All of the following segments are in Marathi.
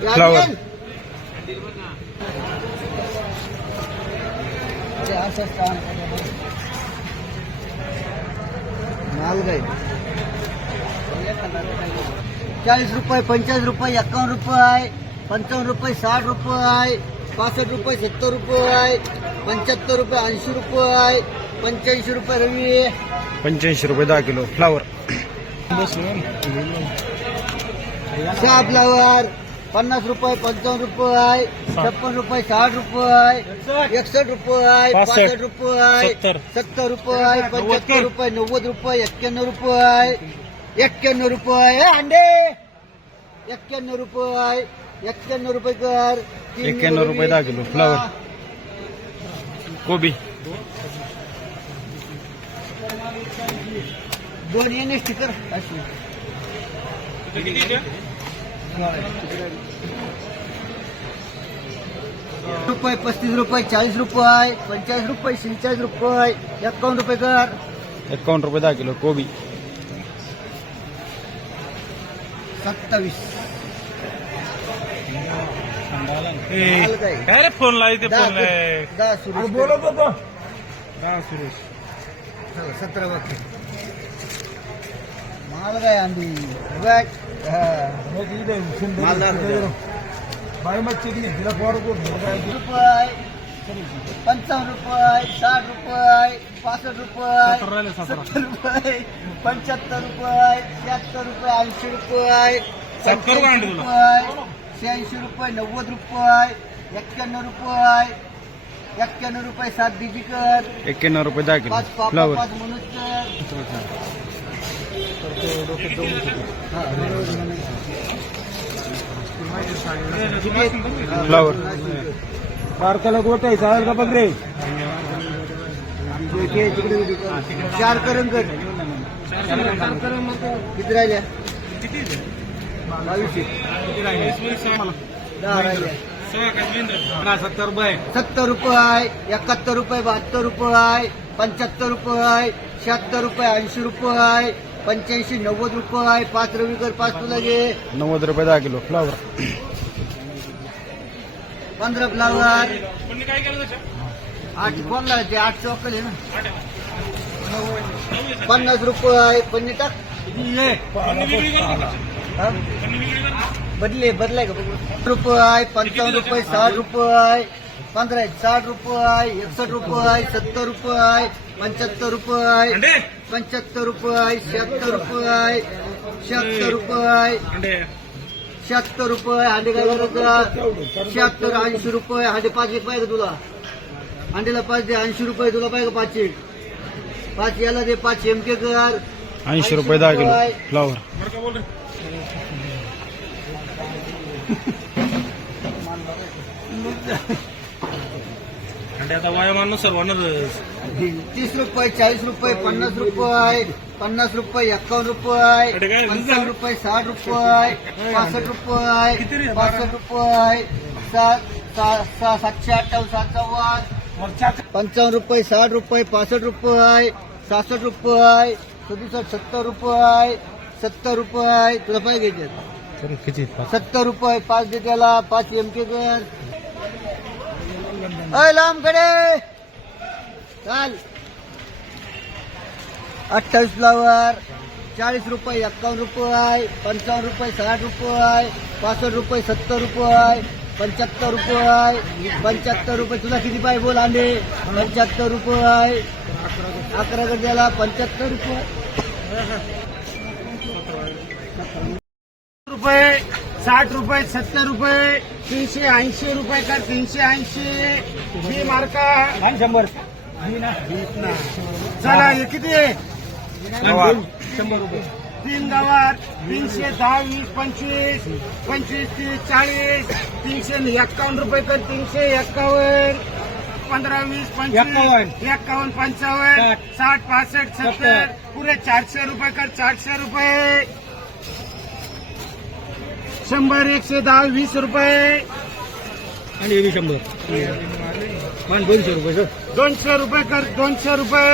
फ्लावर मालगाई 40 रुपये 45 रुपये 51 रुपये 55 रुपये 60 रुपये 65 रुपये 70 रुपये 75 रुपये 80 रुपये 85 रुपये रवी 85 रुपये 10 किलो फ्लावर चहा फ्लावर 50 रुपये 55 रुपये 56 रुपये 60 रुपये 61 रुपये 65 रुपये 70 रुपये 75 रुपये 90 रुपये 91 रुपये 91 रुपये अंडे 91 रुपये 91 रुपये कर 91 रुपये 10 किलो फ्लावर कोबी दोन येणे स्टिकर रुपये 35 रुपये 40 रुपये 45 रुपये 46 रुपये 51 रुपये कर 51 रुपये 10 किलो कोबी 27 काय रे फोन लावते फोन बोलत होतो सुरेश 17 वाजता माल काय आंधी बाय मग चिकनी तिला रुपये 55 रुपये 60 रुपये 65 रुपये 70 रुपये 75 रुपये 76 रुपये 80 रुपये 87 रुपये 86 रुपये 90 रुपये 91 रुपये 91 रुपये 7 डिजिकर 91 रुपये 10 किलो 5 पापा फ्लावर 5 मनुष्य फ्लावर बारकाला गोट आहे चालेल का बघ रे 4 करंगट किती राहिल्या 22 10 राहिल्या 70 रुपये 71 रुपये 72 रुपये 75 रुपये 76 रुपये 80 रुपये 85 90 रुपये 5 रविकर 5 तुला घे 90 रुपये 10 किलो फ्लावर 15 फ्लावर 8 कोण लावायचे 8 चौकल आहे ना 50 रुपये पन्नी टाक बदलाय का रुपये 55 रुपये 60 रुपये 15 60 रुपये 61 रुपये 70 रुपये 75 रुपये 75 रुपये 76 रुपये 76 रुपये 76 रुपये हांडे काय करायचं 76 80 रुपये हांडे 5 एक पाहिजे तुला हांडेला 5 दे 80 रुपये तुला पाहिजे 5 एक 5 याला दे 5 एमके कर 80 रुपये 10 किलो फ्लावर आता वयामानुसार होणार 30 रुपये 40 रुपये 50 रुपये 50 रुपये 51 रुपये 55 रुपये 60 रुपये 65 रुपये 65 रुपये 758 55 रुपये 60 रुपये 65 रुपये 66 रुपये 67 70 रुपये 70 रुपये तुला पाहिजे घ्यायचे 70 रुपये 5 दे त्याला 5 एमके कर अय लांबकडे चाल 28 फ्लावर 40 रुपये 51 रुपये 55 रुपये 60 रुपये 65 रुपये 70 रुपये 75 रुपये 75 रुपये तुला किती पाहिजे बोल आंडे 75 रुपये 11 गड्याला 75 रुपये रुपये 60 रुपये 70 रुपये 380 रुपये का 380 ही मार्का 100 चला हे किती आहे 100 रुपये 3 गावात 310 20 25 25 30 40 351 रुपये तर 351 15 20 25 51 55 60 65 70 पुरे 400 रुपये कर 400 रुपये 100 110 20 रुपये आणि हे 100 200 रुपये 200 रुपये कर 200 रुपये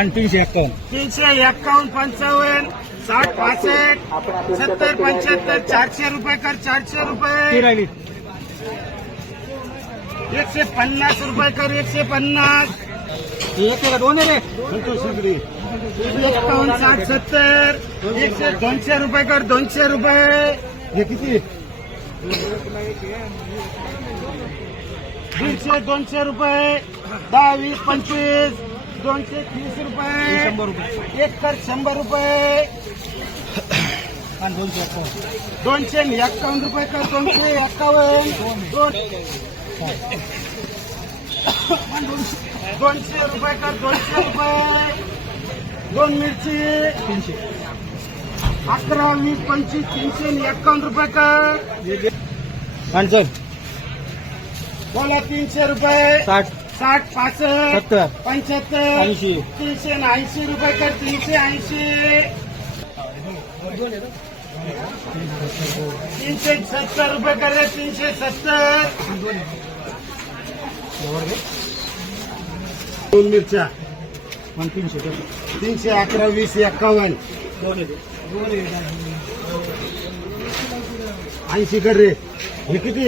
आणि 351 351 55 60 65 70 75 400 रुपये कर 400 रुपये 150 रुपये कर 150 दोन रे 51 60 70 200 रुपये कर 200 रुपये हे किती 200 रुपये 10 20 25 230 रुपये एक कर 100 रुपये 251 रुपये कर 251 200 रुपये कर 200 रुपये 2 मिरची 11 20 25 351 रुपये कर बोला 300 रुपये 60 65 75 380 रुपये कर 380 370 रुपये कर 370 दोन मिरच्या 311 20 51 80 कर रे हे किती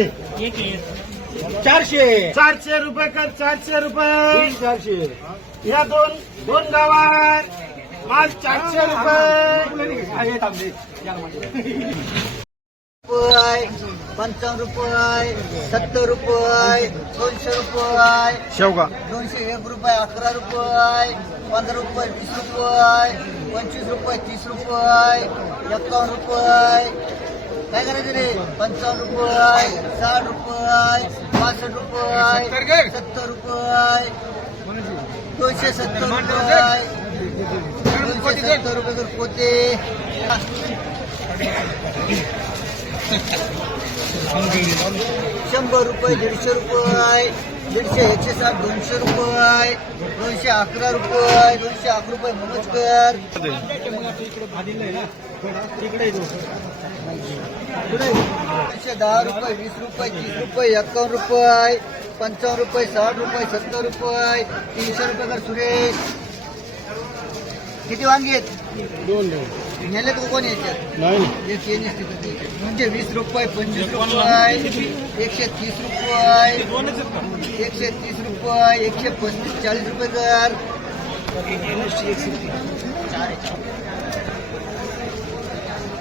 400 रुपये कर 400 रुपये 400 या दोन गावात माल 400 रुपये 55 रुपये 70 रुपये 200 रुपये शेवगा 201 रुपये 11 रुपये 15 रुपये 20 रुपये 25 रुपये 30 रुपये 51 रुपये काय करायचं रे 55 रुपये 60 रुपये 65 रुपये 70 रुपये 270 रुपये 270 रुपये कर पोते 100 रुपये 150 रुपये 150 160 200 रुपये 211 रुपये 211 रुपये मनोजकर 210 रुपये 20 रुपये 30 रुपये 51 रुपये 55 रुपये 60 रुपये 70 रुपये 300 रुपये कर सुरेश किती वांगी आहेत नेले तर कोण याच्यात म्हणजे 20 रुपये 25 रुपये 130 रुपये 130 रुपये 135 40 रुपये कर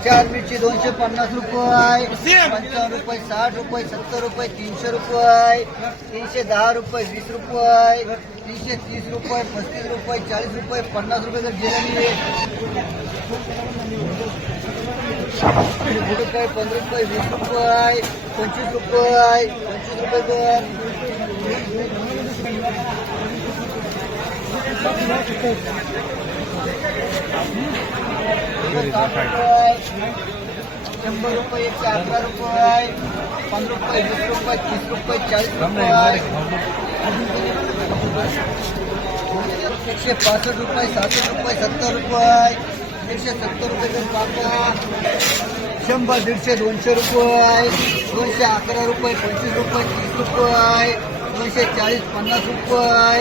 4 मिरची 250 रुपये 55 रुपये 60 रुपये 70 रुपये 300 रुपये 310 रुपये 20 रुपये 330 रुपये 35 रुपये 40 रुपये 50 रुपये जर गेले 10 रुपये 15 रुपये 20 रुपये 25 रुपये 25 रुपये कर 100 रुपये 111 रुपये 15 रुपये 20 रुपये 30 रुपये 40 रुपये 165 रुपये 60 रुपये 70 रुपये 170 रुपये कर पाका 100 150 200 रुपये 211 रुपये 25 रुपये 30 रुपये 240 50 रुपये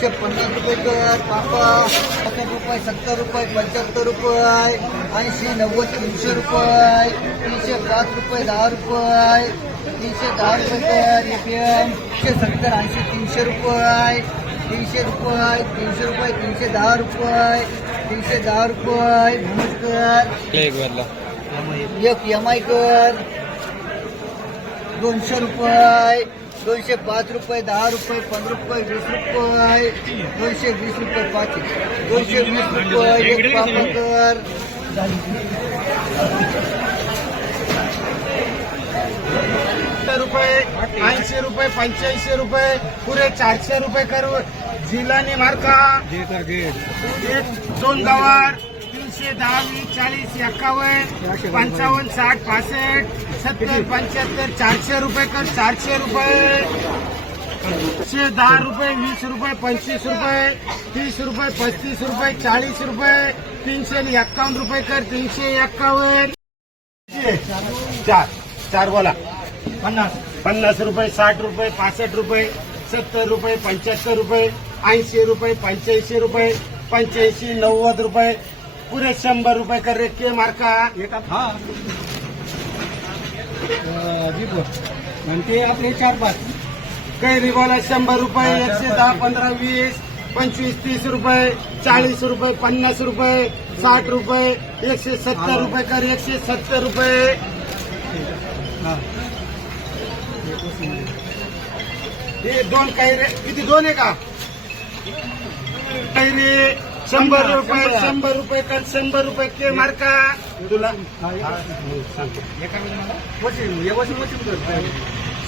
250 रुपये कर पापा 70 रुपये 70 रुपये 75 रुपये 80 90 300 रुपये 305 रुपये 10 रुपये 310 रुपये कर एपीएम 170 80 300 रुपये 300 रुपये 300 रुपये 310 रुपये 310 रुपये भूमिकर एक एमआय कर 200 रुपये 205 रुपये 10 रुपये 15 रुपये 20 रुपये 220 रुपये 5 220 रुपये एक पापा कर 70 रुपये 80 रुपये 85 रुपये पुरे 400 रुपये करू जिल्हाने मार्का एक दोन गावार 310 20 40 51 55 60 65 70 75 400 रुपये कर 400 रुपये 10 रुपये 20 रुपये 25 रुपये 30 रुपये 35 रुपये 40 रुपये 351 रुपये कर 351 चार बोला 50 रुपये 60 रुपये 65 रुपये 70 रुपये 75 रुपये 80 रुपये 85 रुपये 85 90 रुपये पुरे 100 रुपये कर रे के मार्का म्हणते आपले 4-5 कैरी बोला 100 रुपये 110 15 20 25 30 रुपये 40 रुपये 50 रुपये 60 रुपये 170 रुपये कर 170 रुपये हे 2 कैरे किती 2 आहे का कैरी 100 रुपये कर 100 रुपये के मार्का तुला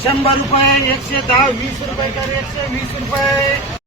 100 रुपये 110 20 रुपये कर 120 रुपये